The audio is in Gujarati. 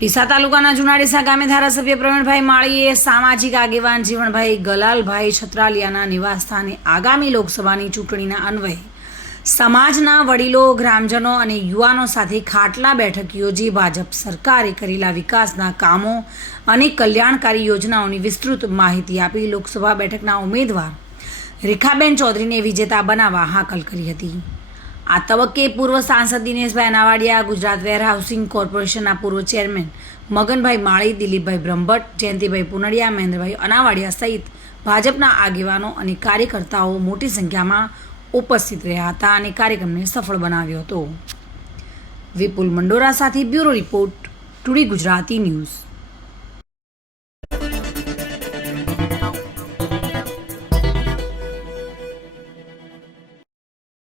ડીસા તાલુકાના જુનાડીસા ગામે ધારાસભ્ય પ્રવીણભાઈ માળીએ સામાજિક આગેવાન જીવણભાઈ ગલાલભાઈ છત્રાલિયાના નિવાસસ્થાને આગામી લોકસભાની ચૂંટણીના અન્વયે સમાજના વડીલો, ગ્રામજનો અને યુવાનો સાથે ખાટલા બેઠક યોજી ભાજપ સરકારે કરેલા વિકાસના કામો અને કલ્યાણકારી યોજનાઓની વિસ્તૃત માહિતી આપી લોકસભા બેઠકના ઉમેદવાર રેખાબેન ચૌધરીને વિજેતા બનાવવા હાકલ કરી હતી। આ તબક્કે પૂર્વ સાંસદ દિનેશભાઈ અનાવાડિયા, ગુજરાત વેરહાઉસિંગ કોર્પોરેશનના પૂર્વ ચેરમેન મગનભાઈ માળી, દિલીપભાઈ બ્રહ્મભટ્ટ, જયંતિભાઈ પુનડિયા, મહેન્દ્રભાઈ અનાવાડિયા સહિત ભાજપના આગેવાનો અને કાર્યકર્તાઓ મોટી સંખ્યામાં ઉપસ્થિત રહ્યા હતા અને કાર્યક્રમને સફળ બનાવ્યો હતો। વિપુલ મંડોરા સાથે bureau report, today Gujarati news.